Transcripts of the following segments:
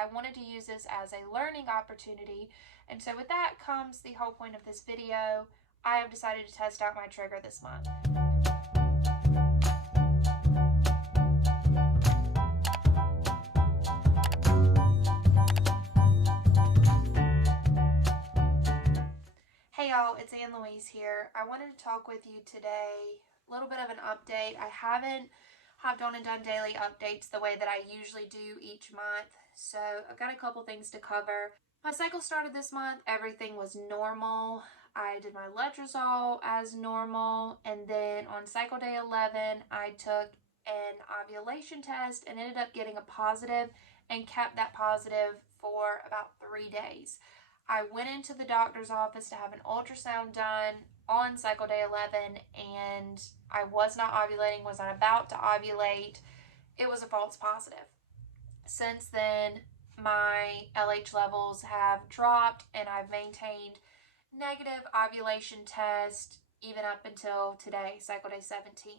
I wanted to use this as a learning opportunity. And so with that comes the whole point of this video. I have decided to test out my trigger this month. Hey y'all, it's Ann Louise here. I wanted to talk with you today, a little bit of an update. I haven't hopped on and done daily updates the way that I usually do each month, so I've got a couple things to cover. My cycle started this month, everything was normal. I did my letrozole as normal, and then on cycle day 11, I took an ovulation test and ended up getting a positive and kept that positive for about 3 days. I went into the doctor's office to have an ultrasound done on cycle day 11, and I was not ovulating, was not about to ovulate. It was a false positive. Since then, my LH levels have dropped, and I've maintained negative ovulation test even up until today, cycle day 17.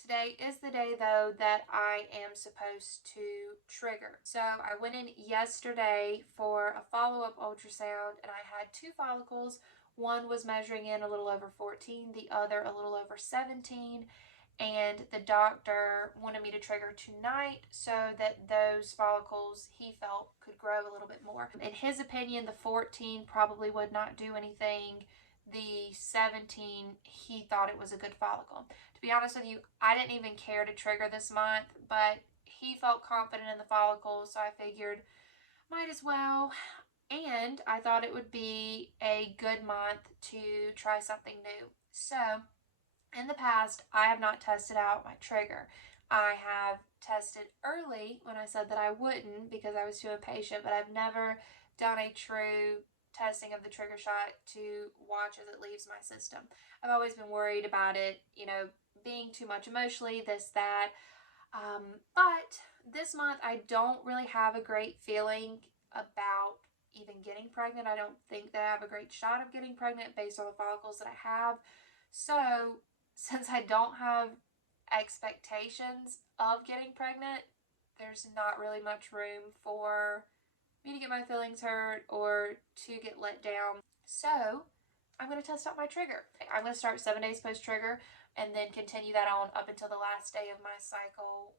Today is the day, though, that I am supposed to trigger. So I went in yesterday for a follow-up ultrasound, and I had 2 follicles. One was measuring in a little over 14, the other a little over 17. And the doctor wanted me to trigger tonight so that those follicles, he felt, could grow a little bit more. In his opinion, the 14 probably would not do anything. The 17, he thought it was a good follicle. To be honest with you, I didn't even care to trigger this month, but he felt confident in the follicles, so I figured might as well. And I thought it would be a good month to try something new. So in the past, I have not tested out my trigger. I have tested early when I said that I wouldn't because I was too impatient, but I've never done a true testing of the trigger shot to watch as it leaves my system. I've always been worried about it, being too much emotionally, this, that. But this month, I don't really have a great feeling about even getting pregnant. I don't think that I have a great shot of getting pregnant based on the follicles that I have. So since I don't have expectations of getting pregnant, there's not really much room for me to get my feelings hurt or to get let down. So I'm going to test out my trigger. I'm going to start 7 days post-trigger and then continue that on up until the last day of my cycle,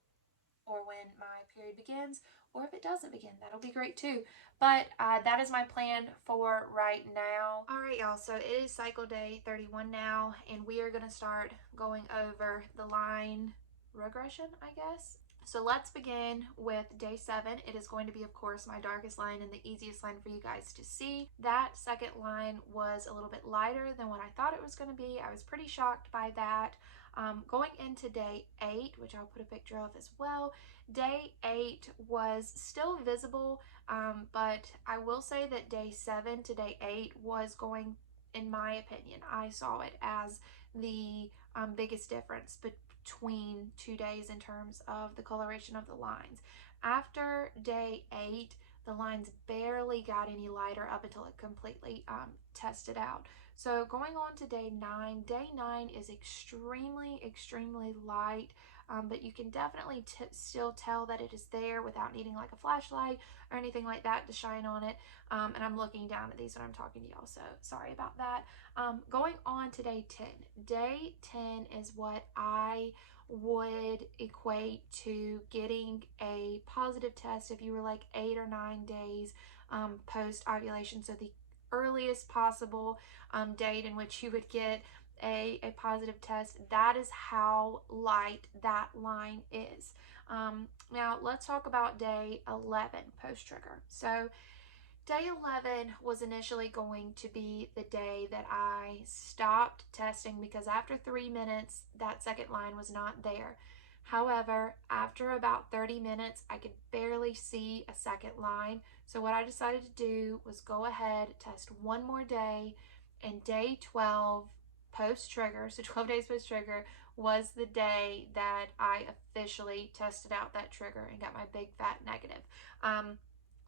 or when my period begins, or if it doesn't begin, that'll be great too. But that is my plan for right now. All right, y'all, so it is cycle day 31 now, and we are going to start going over the line regression, I guess. So let's begin with day 7. It is going to be, of course, my darkest line and the easiest line for you guys to see. That second line was a little bit lighter than what I thought it was going to be. I was pretty shocked by that. Going into day 8, which I'll put a picture of as well, day 8 was still visible, but I will say that day 7 to day 8 was going, in my opinion, I saw it as the biggest difference between 2 days in terms of the coloration of the lines. After day 8, the lines barely got any lighter up until it completely tested out. So going on to day 9, day 9 is extremely light, but you can definitely still tell that it is there without needing like a flashlight or anything like that to shine on it. And I'm looking down at these when I'm talking to y'all, so sorry about that. Going on to day 10. Day 10 is what I would equate to getting a positive test if you were like 8 or 9 days post ovulation. So the earliest possible date in which you would get a positive test. That is how light that line is. Now let's talk about day 11 post trigger. So day 11 was initially going to be the day that I stopped testing because after 3 minutes, that second line was not there. However, after about 30 minutes, I could barely see a second line. So what I decided to do was go ahead, test one more day, and day 12 post-trigger, so 12 days post-trigger, was the day that I officially tested out that trigger and got my big fat negative.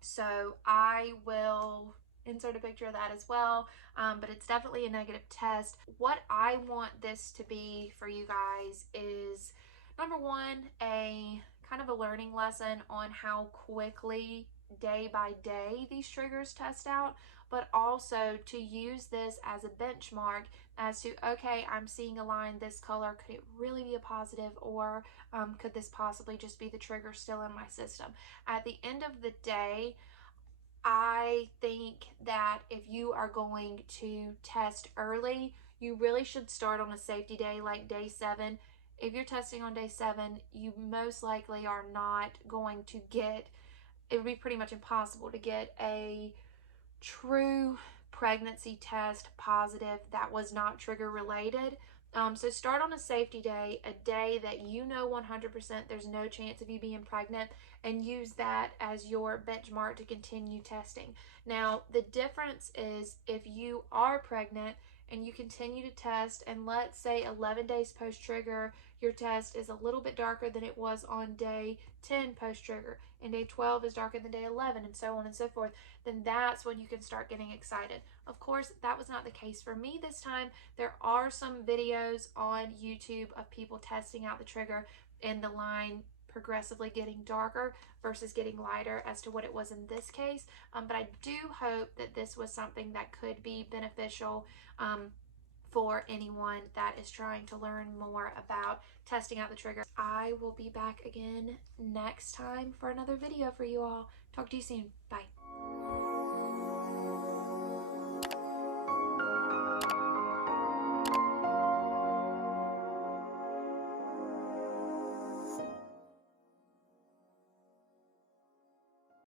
So I will insert a picture of that as well, but it's definitely a negative test. What I want this to be for you guys is, number one, a kind of a learning lesson on how quickly day by day these triggers test out, but also to use this as a benchmark as to, okay, I'm seeing a line this color, could it really be a positive, or could this possibly just be the trigger still in my system? At the end of the day, I think that if you are going to test early, you really should start on a safety day like day 7. If you're testing on day 7, you most likely are not going to get, it would be pretty much impossible to get a true pregnancy test positive that was not trigger related. So start on a safety day, a day that you know 100% there's no chance of you being pregnant, and use that as your benchmark to continue testing. Now, the difference is if you are pregnant and you continue to test, and let's say 11 days post trigger, your test is a little bit darker than it was on day 10 post trigger, and day 12 is darker than day 11, and so on and so forth, then that's when you can start getting excited. Of course, that was not the case for me this time. There are some videos on YouTube of people testing out the trigger and the line progressively getting darker versus getting lighter as to what it was in this case. But I do hope that this was something that could be beneficial for anyone that is trying to learn more about testing out the trigger. I will be back again next time for another video for you all. Talk to you soon. Bye.